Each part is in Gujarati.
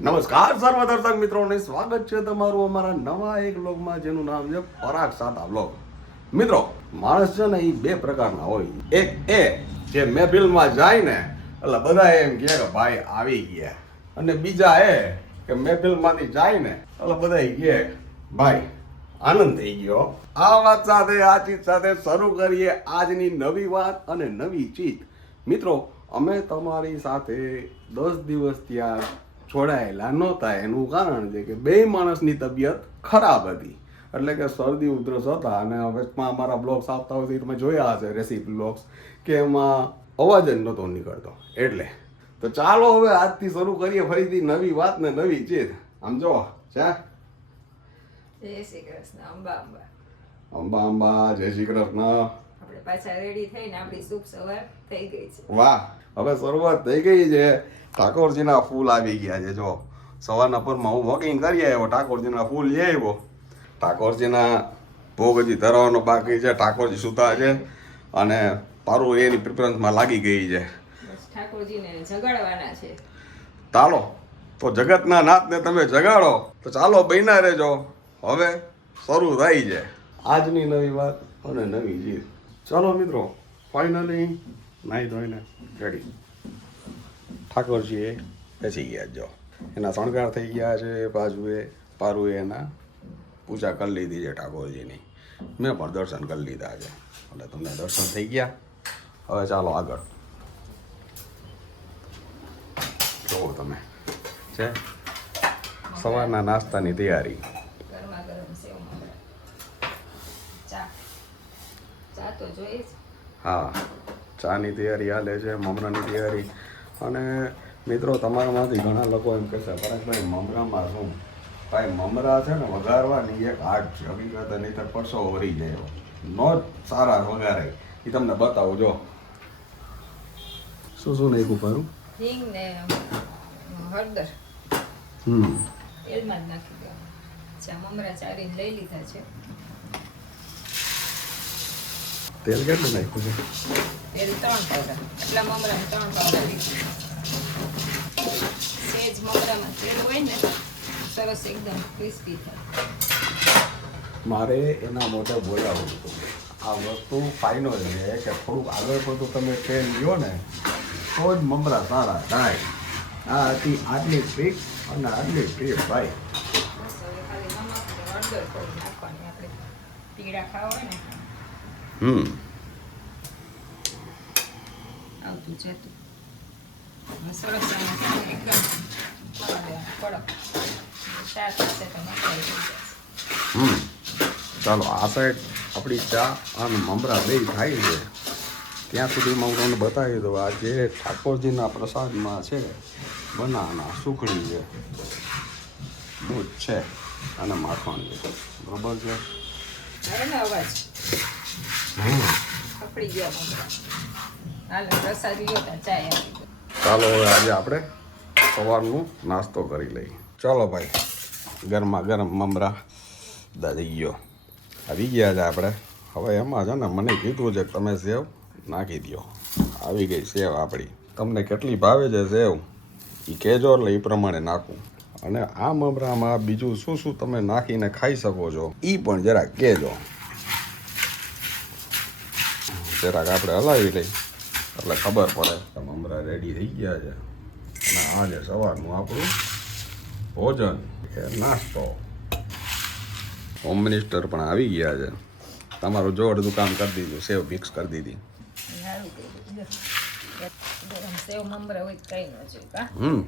નમસ્કાર સર્વ દર્શક મિત્રોને સ્વાગત છે તમારું અમારા નવા એક લોગમાં જેનું નામ છે પરાગ સાતા બ્લોગ મિત્રો, માણસ છે ને એ બે પ્રકારના હોય. એક એ જે મહેફિલમાં જાય ને એટલે બધા એમ કહે કે ભાઈ આવી ગયા. અને બીજા એ કે મહેફિલમાંથી જાય ને એટલે બધા કહે, ભાઈ, આનંદ થઈ ગયો. આ વાત સાથે, આ ચીજ સાથે શરૂ કરીએ આજની નવી વાત અને નવી ચીજ. મિત્રો, અમે તમારી સાથે દસ દિવસ ત્યાં જોડાયેલા નહોતા એનું કારણ છે કે બે માણસની તબિયત ખરાબ હતી. એટલે કે શરદી ઉધરસ હતા. અને વચમાં અમારા બ્લોગ્સ આવતા હોય તમે જોયા હશે રેસીપી બ્લોગ્સ કે એમાં અવાજ જ નહોતો નીકળતો. એટલે તો ચાલો હવે આજથી શરૂ કરીએ ફરીથી નવી વાત ને નવી ચીજ. આમ જો. છે જય શ્રી કૃષ્ણ. અંબા અંબા. અંબા અંબા જય શ્રી કૃષ્ણ. આપણે પાછા રેડી થઈને આપણી શુભ સવાર થઈ ગઈ છે. વાહ હવે શરૂઆત થઈ ગઈ છે. ઠાકોરજીના ફૂલ આવી ગયા છે જો. સવારના પરમાં હું વોકિંગ કરી આવ્યો ઠાકોરજીના ફૂલ લઈ આવ્યો. ઠાકોરજીના ભોગ હજી ધરવાનો બાકી છે ઠાકોરજી સુતા છે અને પારું એની પ્રિફરન્સમાં લાગી ગઈ છે. બસ ઠાકોરજીને જગાડવાના છે. ચાલો તો જગતના નાથને તમે જગાડો. તો ચાલો બન્યા રહેજો. હવે શરૂ થાય છે. આજની નવી વાત અને નવી જીત. ચાલો મિત્રો ફાઇનલી નાહી ધોઈને રેડી. ઠાકોરજીએ બેસી ગયા જો. એના શણગાર થઈ ગયા છે બાજુએ પારુએ એના પૂજા કરી લીધી છે ઠાકોરજીની. મેં પણ દર્શન કરી લીધા છે. એટલે તમને દર્શન થઈ ગયા. હવે ચાલો આગળ. જોવો તમે. છે? સવારના નાસ્તાની તૈયારી. હા. ચાની તૈયારી હાલે છે મમરાની તૈયારી. અને મિત્રો તમારામાંથી ઘણા લોકો એમ કહેશે પરેશભાઈ મમરામાં શું? ભાઈ મમરા છે ને વઘારવાની એક આર્ટ છે. હકીકત નહીતર પરસો વરી જાય. નો જ સારા વઘારાય એ તમને બતાવું જો શું શું નાખ્યું પારું હિંગ ને હળદર. હમ. તેલમાં જ નાખી દેવાનું. ચા મમરા ચારીને લઈ લીધા છે. તેલ કેટલું નાખ્યું છે? તેલ ત્રણ પાવડા એટલા મમરા ત્રણ પાવડા લીધા. સેજ મમરામાં તેલ હોય ને સરસ એકદમ ક્રિસ્પી થાય. મારે એના માટે બોલાવું આ વસ્તુ ફાઇનલ છે કે થોડુંક આગળ પડતું તમે તેલ લ્યો ને તો જ મમરા સારા થાય. આ હતી આટલી ટ્રીક અને આટલી ટ્રીક ભાઈ. પીળા ખાવા હોય ને હમ આવતું જતું સરસ એકદમ કડક શાક સાથે તો મકાઈ થઈ જશે હમ ચાલો આ સાઈડ આપણી ચા અને મમરા બે થાય છે. ત્યાં સુધીમાં હું તમને બતાવી દઉં આ જે ઠાકોરજીના પ્રસાદમાં છે બનાના સુખડી છે. દૂધ છે અને માખણ છે. બરોબર છે? અવાજ? પકડી ચાલો, હવે આજે આપણે સવારનું નાસ્તો કરી લઈએ. ચાલો ભાઈ, ગરમા ગરમ મમરા દાદી ગયો. આવી ગયા છે આપણે. હવે એમાં છે ને મને કીધું છે તમે સેવ નાખી દો આવી ગઈ સેવ આપણી. તમને કેટલી ભાવે છે સેવ? એ કહેજો એટલે એ પ્રમાણે નાખું. અને આ મમરામાં બીજું શું શું તમે નાખીને ખાઈ શકો છો? એ પણ જરાક કહેજો. જરાક આપણે હલાવી લઈ એટલે ખબર પડે મમરા રેડી થઈ ગયા છે. અને આજે સવારનું આપણું ભોજન કે નાસ્તો. હોમ મિનિસ્ટર પણ આવી ગયા છે. તમારું જો અડધું કામ કરી દીધું સેવ મિક્સ કરી દીધી. ન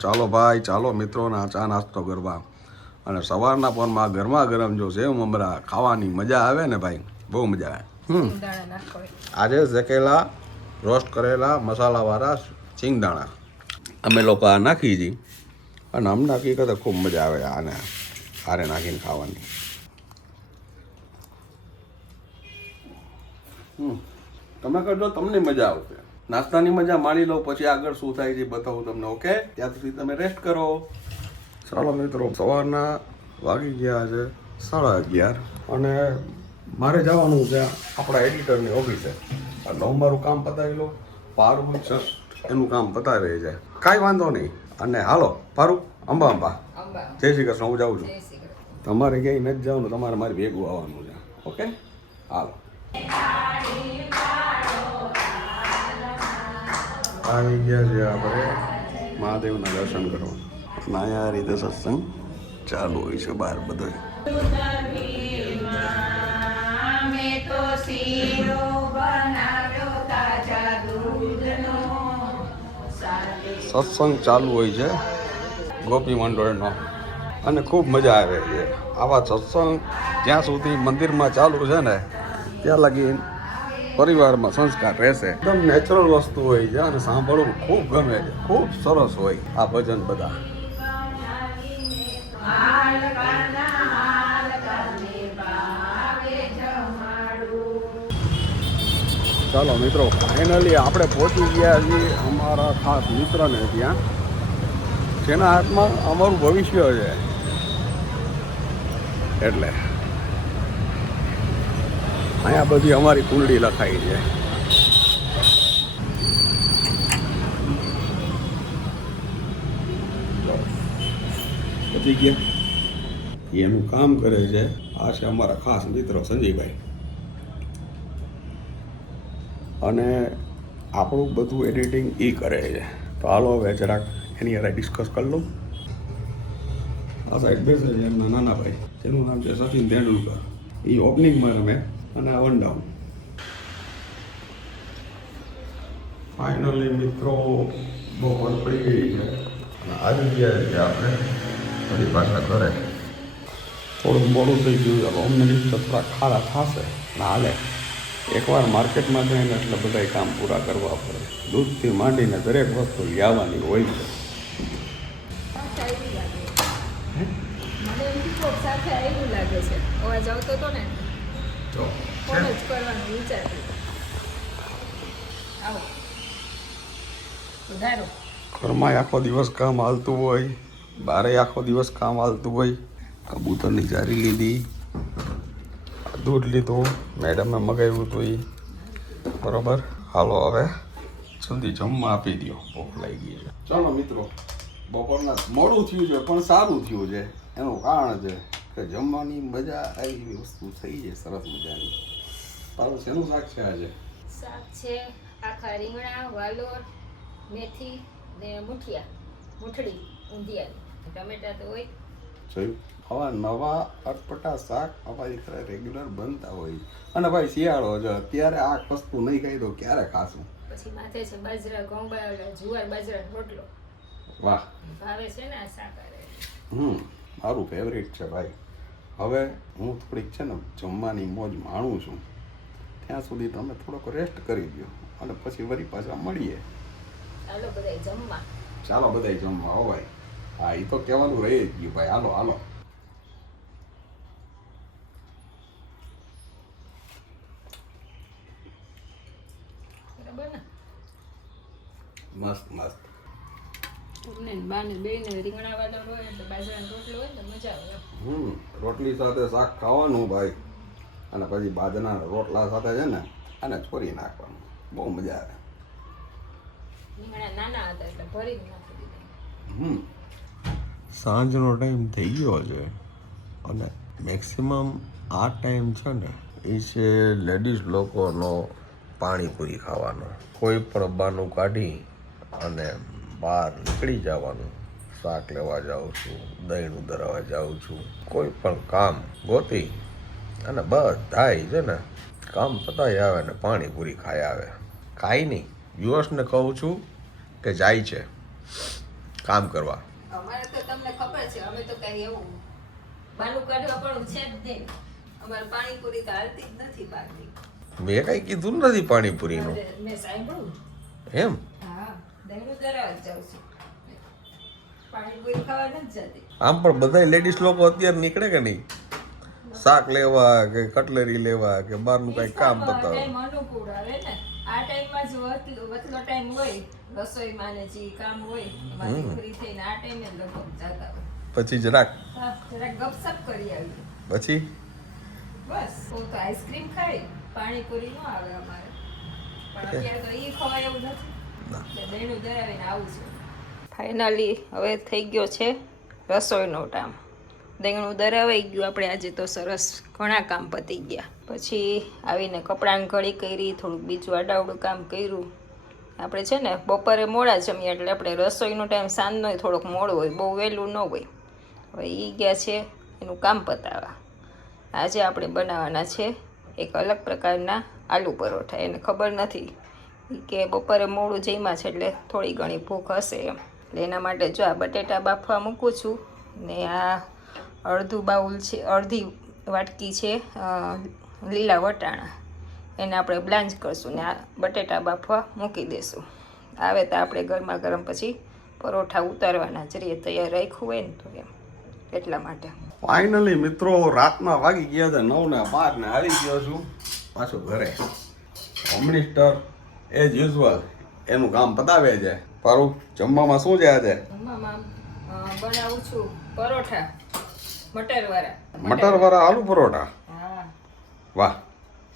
ચાલો ભાઈ ચાલો મિત્રોના ચા નાસ્તો કરવા. અને સવારના પોરમાં ગરમા ગરમ જો સેવ મમરા ખાવાની મજા આવે ને ભાઈ બહુ મજા આવે. આજે શેકેલા રોસ્ટ કરેલા મસાલાવાળા સિંગદાણા અમે લોકો આ નાખી છીએ અને અમને હકીકતે ખૂબ મજા આવે આને હારે નાખીને ખાવાની. હમ. તમે કરજો તમને મજા આવશે. નાસ્તાની મજા માણી લો પછી આગળ શું થાય છે બતાવું તમને ઓકે? ત્યાં સુધી તમે રેસ્ટ કરો. ચાલો મિત્રો સવારના વાગી ગયા છે સાડા અગિયાર અને મારે જવાનું છે આપણા એડિટરની ઓફિસે. એટલે હું મારું કામ પતાવી લો. પારું જસ્ટ એનું કામ પતાવે જાય કાંઈ વાંધો નહીં. અને હાલો પારું અંબા અંબા. જય શ્રી કૃષ્ણ હું જાઉં છું. તમારે ક્યાંય નથી જવાનું તમારે મારે ભેગું આવવાનું છે. ઓકે? હાલો. આવી ગયા છે આપણે મહાદેવના દર્શન કરવા. આ રીતે સત્સંગ. ચાલુ હોય છે બહાર બધો. સત્સંગ ચાલુ હોય છે ગોપી મંડળનો. અને ખૂબ મજા આવે છે. આવા સત્સંગ જ્યાં સુધી મંદિરમાં ચાલુ છે ને, ત્યાં લગી પરિવારમાં સંસ્કાર રહેશે. એકદમ નેચરલ વસ્તુ હોય છે અને સાંભળવું ખૂબ ગમે છે. ખૂબ સરસ હોય આ ભજન બધા. ચાલો મિત્રો ફાઇનલી આપણે પહોંચી ગયા છીએ અમારા ખાસ મિત્રને ત્યાં. જેના હાથમાં અમારું ભવિષ્ય છે. એટલે અહીંયા બધી અમારી કુંડળી લખાઈ છે. પછી ગયા? એનું કામ કરે છે, આ છે અમારા ખાસ મિત્ર સંજયભાઈ. અને આપણું બધું એડિટિંગ એ કરે છે. તો હાલો હવે જરાક એની અરે ડિસ્કસ કરી લઉં. આ સાઈડ બેસે છે એમના નાના ભાઈ તેનું નામ છે સચિન તેંડુલકર. એ ઓપનિંગમાં રમે અને આ વન ડાઉન ફાઇનલી મિત્રો બપોર પડી ગઈ છે. આવી ગયા આપણે ફરી પાછા ઘરે થોડુંક મોડું થઈ ગયું અમને તો થોડા ખારા થશે. ને હાલે. એકવાર માર્કેટમાં જઈને એટલે બધાય કામ પૂરા કરવા પડે. દૂધથી માંડીને દરેક વસ્તુ લાવવાની હોય છે. ઘરમાં આખો દિવસ કામ હાલતું હોય બારે આખો દિવસ કામ હાલતું હોય કબૂતરની જારી લીધી. દૂધ લીધું. મેડમે મગાવ્યું હતું એ બરોબર? હાલો હવે જલ્દી જમવા આપી દો ભૂખ લાગી ગઈ છે. ચાલો મિત્રો બપોરના મોડું થયું છે પણ સારું થયું છે. એનું કારણ છે કે જમવાની મજા આવી એવી વસ્તુ થઈ છે સરસ મજાની. તારું શેનું શાક છે આજે? શાક છે આખા રીંગણા વાલોર મેથી ને મુઠિયા મુઠડી ઊંધિયા ટમેટા તો હોય. જોયું આવા નવા અટપટા શાક આવા ઘરે રેગ્યુલર બનતા હોય. અને ભાઈ શિયાળો છે અત્યારે આ વસ્તુ નહીં ખાઈ તો ક્યારે ખાશું? પછી માથે છે બાજરા ઘઉં જુવાર બાજરા રોટલો. વાહ. ભાવે છે ને આ શાક હમ મારું ફેવરેટ છે ભાઈ. હવે હું થોડીક છે ને જમવાની મોજ માણું છું. ત્યાં સુધી તમે થોડોક રેસ્ટ કરી દો અને પછી વળી પાછા મળીએ. ચાલો બધા જમવા. ચાલો બધાય જમવા હો ભાઈ. હા એ તો કહેવાનું રહી જ ગયું ભાઈ હાલો હાલો મસ્ત મસ્ત ને બાને બેને રીંગણા વાળો હોય એટલે બાજરાનો રોટલો હોય તો મજા આવે હમ રોટલી સાથે શાક ખાવાનું ભાઈ અને પછી બાજના રોટલા સાથે છે ને અને છોરી નાખવાનું બહુ મજા આવે રીંગણા નાના હતા એટલે ભરી નાખી દીધા હમ સાંજનો ટાઈમ થઈ ગયો છે અને મેક્સિમમ આ ટાઈમ છે ને એ છે લેડીઝ લોકોનો પાણીપુરી ખાવાનો. કોઈ પણ બાનું કાઢી અને બહાર નીકળી જવાનું. શાક લેવા જાઉં છું, દહીં ઉધરવા જાઉં છું. કોઈ પણ કામ ગોતી અને બધાય છે ને કામ પતાય આવે ને પાણીપુરી ખાઈ આવે. કાંઈ નહીં. વ્યુઅર્સને કહું છું કે જાય છે કામ કરવા અમારે તો તમને ખબર છે અમે તો કઈ એવું બાનું કાઢવા પણ છે જ નહીં અમારે પાણીપુરી તો હાલતી જ નથી પાકતી મેં કઈ કીધું નથી પાણીપુરીનું મેં સાંભળ્યું એમ હા દહીં દરાવ જાઉં છું પાણીપુરી ખાવા નથી જતી આમ પણ બધા લેડીઝ લોકો અત્યારે નીકળે કે નહીં શાક લેવા કે કટલેરી લેવા કે બહારનું કાંઈ કામ બતાવે ટાઈમ અનુકૂળ આવે ને આ ટાઈમમાં જ વતલો ટાઈમ હોય રસોઈમાં ને જે કામ હોય એમાંથી ફ્રી થઈને આ ટાઈમે લગભગ જતા હોય પછી જરાક. જરાક ગપસપ કરી આવી પછી? બસ તો આઈસ્ક્રીમ ખાઈ પાણીપુરી નો આવે અમારે. પણ અત્યારે તો ઈ ખવાય એવું નથી. દહીંનું દરાવીને આવું છે. ફાઇનલી હવે થઈ ગયો છે રસોઈનો ટાઈમ. દહીંનું દરાવાઈ ગયું આપણે આજે તો સરસ ઘણા કામ પતી ગયા. પછી આવીને કપડાની ઘડી કરી થોડુંક બીજું આડાવડું કામ કર્યું. આપણે છે ને બપોરે મોડા જમીએ એટલે આપણે રસોઈનો ટાઈમ સાંજનો થોડોક મોડો હોય બહુ વહેલું ન હોય. હવે એ ગયા છે એનું કામ પતાવવા આજે આપણે બનાવવાના છે એક અલગ પ્રકારના આલુ પરોઠા, એને ખબર નથી. કે બપોરે મોડું જમ્યા છે એટલે થોડી ઘણી ભૂખ હશે એમ. એટલે એના માટે જો આ બટેટા બાફવા મૂકું છું ને આ અડધું બાઉલ છે, અડધી વાટકી છે લીલા વટાણા. એને આપણે બ્લાન્ચ કરશું ને આ બટેટા બાફવા મૂકી દઈશું આવે તો આપણે ગરમા ગરમ પછી પરોઠા ઉતારવાના જ. રહીએ તૈયાર રાખ્યું હોય ને તો એમ. એટલા માટે. ફાઇનલી મિત્રો રાતના વાગી ગયા છે. નવ ને બાર ને હારી ગયો છું. પાછો ઘરે. હોમ મિનિસ્ટર એઝ યુઝવલ એનું કામ પતાવે છે. પારું જમવામાં શું છે આજે? જમવામાં બનાવું છું પરોઠા. મટરવાળા. મટર વાળા આલુ પરોઠા? હા. વાહ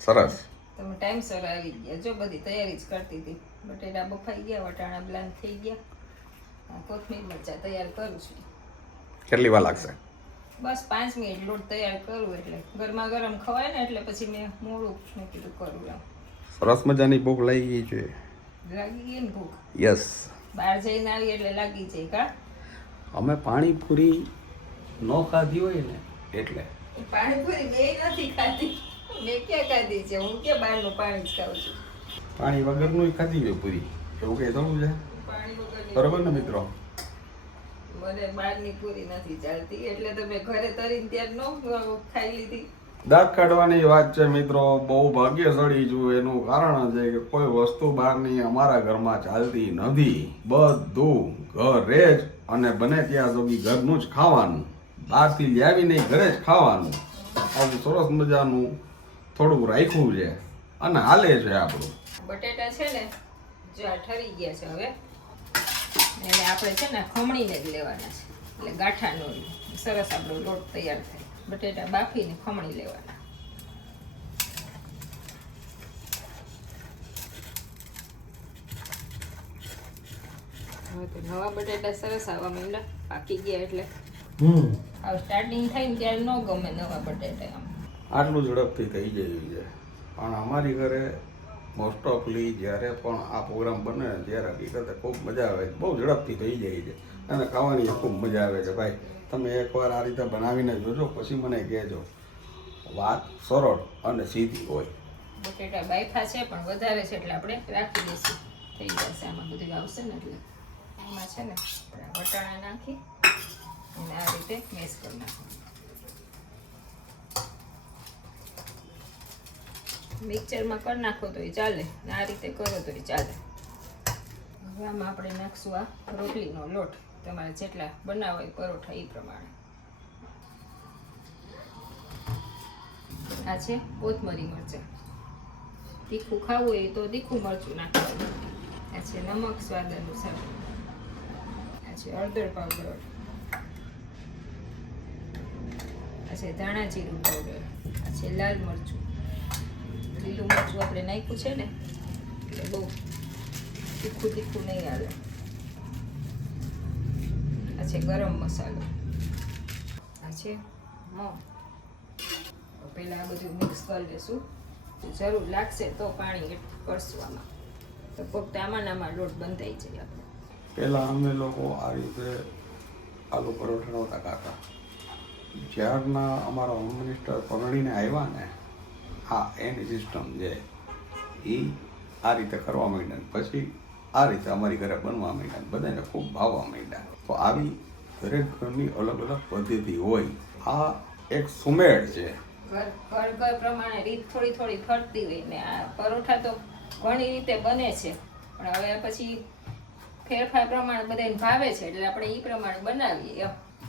સરસ. તમે ટાઈમસર આવી ગયા. જો બધી તૈયારી જ કરતી હતી. બટેટા બફાઈ ગયા વટાણા બ્લાન્ડ થઈ ગયા. કોથમીર મરચા તૈયાર કરું છું. કેટલી વાર લાગશે? બસ પાંચ મિનિટ લોટ તૈયાર કરું એટલે. ગરમા ગરમ ખવાય ને એટલે પછી મેં મોડું મેં કીધું કરું એમ. સરસ મજાની ભૂખ લઈ ગઈ છે. લાગી ગઈ ને ભૂખ? યસ બહાર જઈને આવી એટલે લાગી જાય કા? અમે પાણીપુરી ન ખાધી હોય ને એટલે. પાણીપુરી મેં નથી ખાધી. મેં ક્યાં ખાધી છે? હું ક્યાં બહારનું પાણી જ ખાઉં છું? પાણી વગરનું ખાધી હોય પૂરી. એવું કઈ થવું છે? બરોબર ને મિત્રો? મને બહારની પૂરી નથી ચાલતી. એટલે તમે ઘરે તરીને ત્યાં ન ખાઈ લીધી. દાંત કાઢવાની વાત છે મિત્રો બહુ ભાગ્યશાળી છું. એનું કારણ છે કે કોઈ વસ્તુ બહારની અમારા ઘરમાં ચાલતી નથી. બધું ઘરે જ અને બને ત્યાં સુધી ઘરનું જ ખાવાનું. બહારથી લાવીને ઘરે જ ખાવાનું. આવું સરસ મજાનું થોડુંક રાખ્યું છે. અને હાલે છે આપણું. બટેટા છે ને જો ઠરી ગયા છે હવે. એટલે આપણે છે ને ખમણીને જ લેવાના છે. એટલે ગાંઠાનો સરસ આપણો લોટ તૈયાર થાય. બટેટા બાફીને ખમણી લેવાના. હવે તો નવા બટેટા સરસ આવવા માંડ્યા. પાકી ગયા એટલે. હમ. હવે સ્ટાર્ટિંગ થાય ને ત્યારે ન ગમે નવા બટેટા આમ આટલું ઝડપથી થઈ જાય છે. પણ અમારી ઘરે મોસ્ટ ઓફલી જ્યારે પણ આ પ્રોગ્રામ બને, ત્યારે હકીકતે ખૂબ મજા આવે છે. બહુ ઝડપથી થઈ જાય છે. અને ખાવાની ખૂબ મજા આવે છે. ભાઈ, તમે એકવાર આ રીતે બનાવીને જોજો, પછી મને કહેજો. વાત સરળ અને સીધી હોય. બટેટા બાયફા છે, પણ વધારે છે એટલે આપણે રાખી દઈશું. થઈ જશે આમાં બધું આવશે ને એટલે. એમાં છે ને વટાણા નાખી અને આ રીતે મેસ કરી નાખવાનું. મિક્સરમાં કરી નાખો તો ચાલે. આ રીતે કરો તો ચાલે. હવે આમાં આપણે નાખશું આ રોટલીનો લોટ. તમારે જેટલા બનાવો એ પરોઠા એ પ્રમાણે. આ છે કોથમરી મરચાં. તીખું ખાવું હોય તો તીખું મરચું નાખવાનું. આ છે નમક સ્વાદ અનુસાર. આ છે હળદર પાવડર. આ છે ધાણા જીરું પાવડર. આ છે લાલ મરચું. લીલું મરચું આપણે નાખ્યું છે ને, એટલે બહુ તીખું તીખું નહીં આવે. આ છે ગરમ મસાલો. આ છે મોં. પહેલાં આ બધું મિક્સ કરી લઈશું જરૂર લાગશે તો પાણી કરશું આમાં. તો ફક્ત આમાં આમાં લોટ બંધાઈ જાય આપણે. પહેલાં અમે લોકો આ રીતે આલુ પરોઠા નહોતા કાકા જ્યારના અમારા હોમ મિનિસ્ટર પરણીને આવ્યા ને હા એની સિસ્ટમ છે એ આ રીતે કરવા માંડ્યા પછી આ રીતે અમારી ઘરે બનવા માંડ્યા બધાને ખૂબ ભાવવા માંડ્યા. તો આવી દરેક ઘરની અલગ અલગ પદ્ધતિ હોય. આ એક સુમેળ છે. ઘર ઘર પ્રમાણે રીત થોડી થોડી ફરતી હોય ને આ પરોઠા તો ઘણી રીતે બને છે. પણ હવે પછી ફેરફાર પ્રમાણે બધાને ભાવે છે એટલે આપણે એ પ્રમાણે બનાવીએ.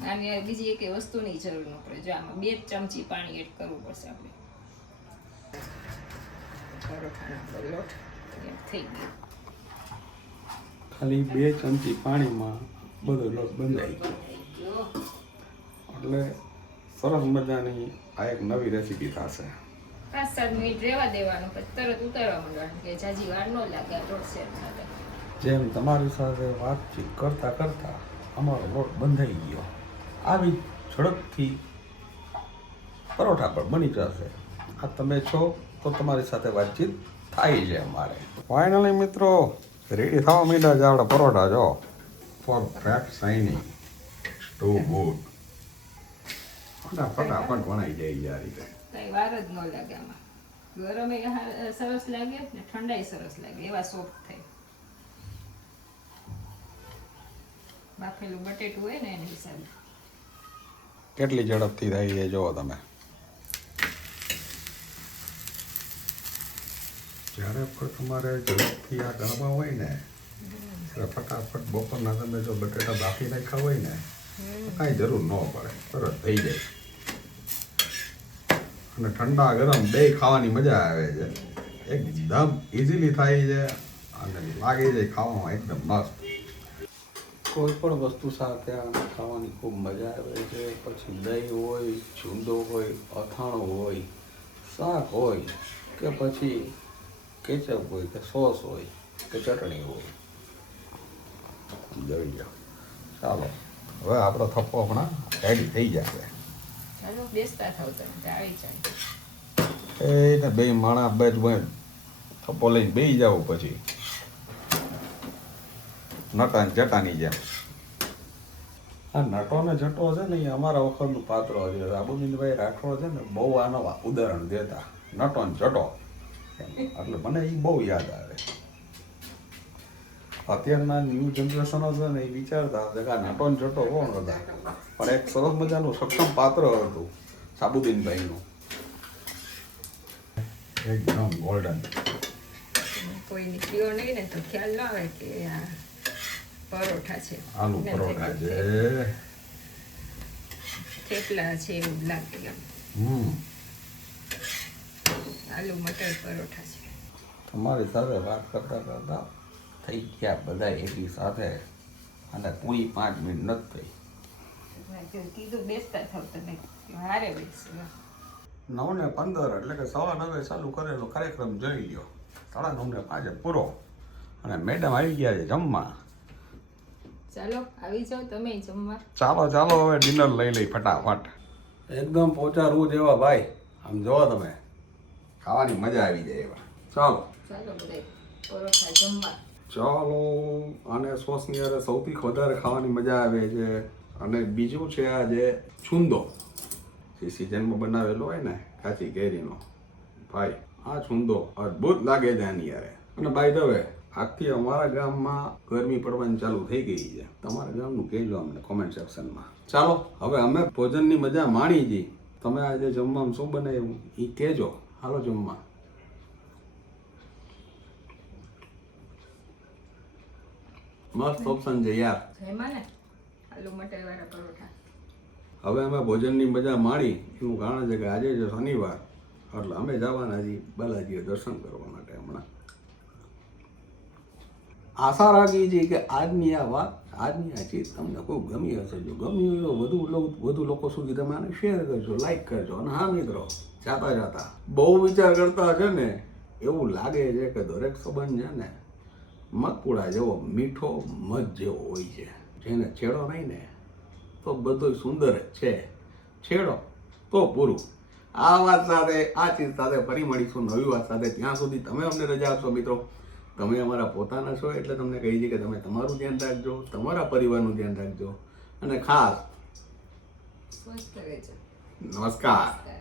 આની બીજી એક વસ્તુની જરૂર ન પડે. જો આમાં બે ચમચી પાણી એડ કરવું પડશે આપણે. પરોઠાનો લોટ થઈ ગયો ખાલી બે ચમચી પાણીમાં બધો લોટ બંધાઈ ગયો. એટલે સરસ મજાની આ એક નવી રેસીપી થશે. પાંચ સાત મિનિટ રહેવા દેવાનું પછી તરત ઉતારવા માંડવાનું કે જાજી વાર ન લાગે આ લોટ સેટ માટે. જેમ તમારી સાથે વાતચીત કરતા કરતા અમારો લોટ બંધાઈ ગયો. આવી ઝડપથી પરોઠા પણ બની જશે. આ તમે છો તો તમારી સાથે વાતચીત થાય છે અમારે. ફાઇનલી મિત્રો રેડી થવા માંડ્યા છે આપણે પરોઠા જો. પરફેક્ટ શાઇનિંગ ટુ ગુડ ફટાફટ વણાઈ જાય યાર રીતે કઈ વાર જ ન લાગે આમાં. ગરમ સરસ લાગે ને ઠંડાઈ સરસ લાગે એવા સોફ્ટ થાય. બાફેલું બટેટું હોય ને એના હિસાબે. કેટલી ઝડપથી થાય છે જુઓ તમે. જ્યારે પણ તમારે ઝડપથી આ કરવા હોય ને, ત્યારે ફટાફટ બપોરના તમે જો બટેટા બાફી રાખ્યા હોય ને કાંઈ જરૂર ન પડે, તરત થઈ જાય. અને ઠંડા ગરમ બે ખાવાની મજા આવે છે. એકદમ ઇઝીલી થાય છે અને લાગે છે ખાવામાં એકદમ મસ્ત. કોઈ પણ વસ્તુ સાથે આને ખાવાની ખૂબ મજા આવે છે. પછી દહીં હોય ચૂંદો હોય, અથાણું હોય, શાક હોય કે પછી કેચઅપ હોય કે સોસ હોય કે ચટણી હોય. જોઈ જાઓ ચાલો. હવે આપણો થપ્પો હમણાં રેડી થઈ જશે. ચાલો બેસતા થાવ તમે આવી જાય. એને બે માણા બે જ થપ્પો લઈને બેસી જાવ પછી. નટા ને જટાની જેમ. આ નટો ને જટો છે ને એ અમારા વખતનું પાત્ર છે. રાબુદીનભાઈ રાઠોડ છે ને બહુ આનો ઉદાહરણ દેતા. નટો ને જટો. એટલે મને એ બહુ યાદ આવે. અત્યારના ન્યૂ જનરેશનો છે ને એ વિચારતા હતા કે આ નટો ને જટો કોણ હતા? પણ એક સરસ મજાનું સક્ષમ પાત્ર હતું સાબુદ્દીનભાઈનું એકદમ ગોલ્ડન કોઈ નીકળ્યો નહીં ને તો ખ્યાલ ના આવે કે આ પરોઠા છે. આલુ પરોઠા છે. થેપલા છે એવું લાગે એમ. હમ. આલુ મટર પરોઠા છે. તમારી સાથે વાત કરતા કરતા થઈ ગયા બધા એકી સાથે અને પૂરી પાંચ મિનિટ નથી થઈ. કીધું- બેસતા થાવ તમે હારે બેસી નવ ને પંદર એટલે કે સવા નવે ચાલુ કરેલો કાર્યક્રમ જોઈ લ્યો. સાડા નવ ને પાંચે પૂરો. અને મેડમ આવી ગયા છે જમવા. ચાલો આવી જાઓ તમે જમવા. ચાલો ચાલો હવે ડિનર લઈ લઈ ફટાફટ. એકદમ પોચા રૂ જેવા ભાઈ. આમ જોવા તમે. ખાવાની મજા આવી જાય એવા. ચાલો. ચાલો અને સોસની અરે સૌથી વધારે ખાવાની મજા આવે છે. અને બીજું છે આ જે છુંદો. જે સિઝનમાં બનાવેલો હોય ને કાચી કેરીનો. ભાઈ આ છુંદો અદ્ભુત લાગે છે આની યારે. અને બાય ધ વે આજથી અમારા ગામમાં ગરમી પડવાની ચાલુ થઈ ગઈ છે. તમારા ગામનું કહેજો અમને કોમેન્ટ સેક્શનમાં ચાલો હવે અમે ભોજનની મજા માણી જી તમે આજે જમવામાં શું બનાવ્યું? એ કહેજો. હાલો જમવા. મસ્ત ઓપ્શન છે યાર. હવે અમે ભોજનની મજા માણી. એનું કારણ છે કે આજે છે શનિવાર. એટલે અમે જવાના છીએ બાલાજીએ દર્શન કરવા માટે હમણાં. આશા રાખી છે કે આજની આ વાત આજની આ ચીજ તમને ખૂબ ગમી હશે. જો ગમી હોય વધુ વધુ લોકો સુધી તમે આને શેર કરજો લાઈક કરજો. અને હા મિત્રો જાતા જાતા બહુ વિચાર કરતા છે ને એવું લાગે છે કે દરેક સંબંધ છે ને મગપુડા જેવો મીઠો મધ જેવો હોય છે. જેને છેડો નહીં ને તો બધું સુંદર જ છે. છેડો તો પૂરું. આ વાત સાથે આ ચીજ સાથે ફરી મળીશું નવી વાત સાથે. ત્યાં સુધી તમે અમને રજા આપશો મિત્રો. તમે અમારા પોતાના છો એટલે તમને કહી છે કે તમે તમારું ધ્યાન રાખજો તમારા પરિવારનું ધ્યાન રાખજો. અને ખાસ નમસ્કાર.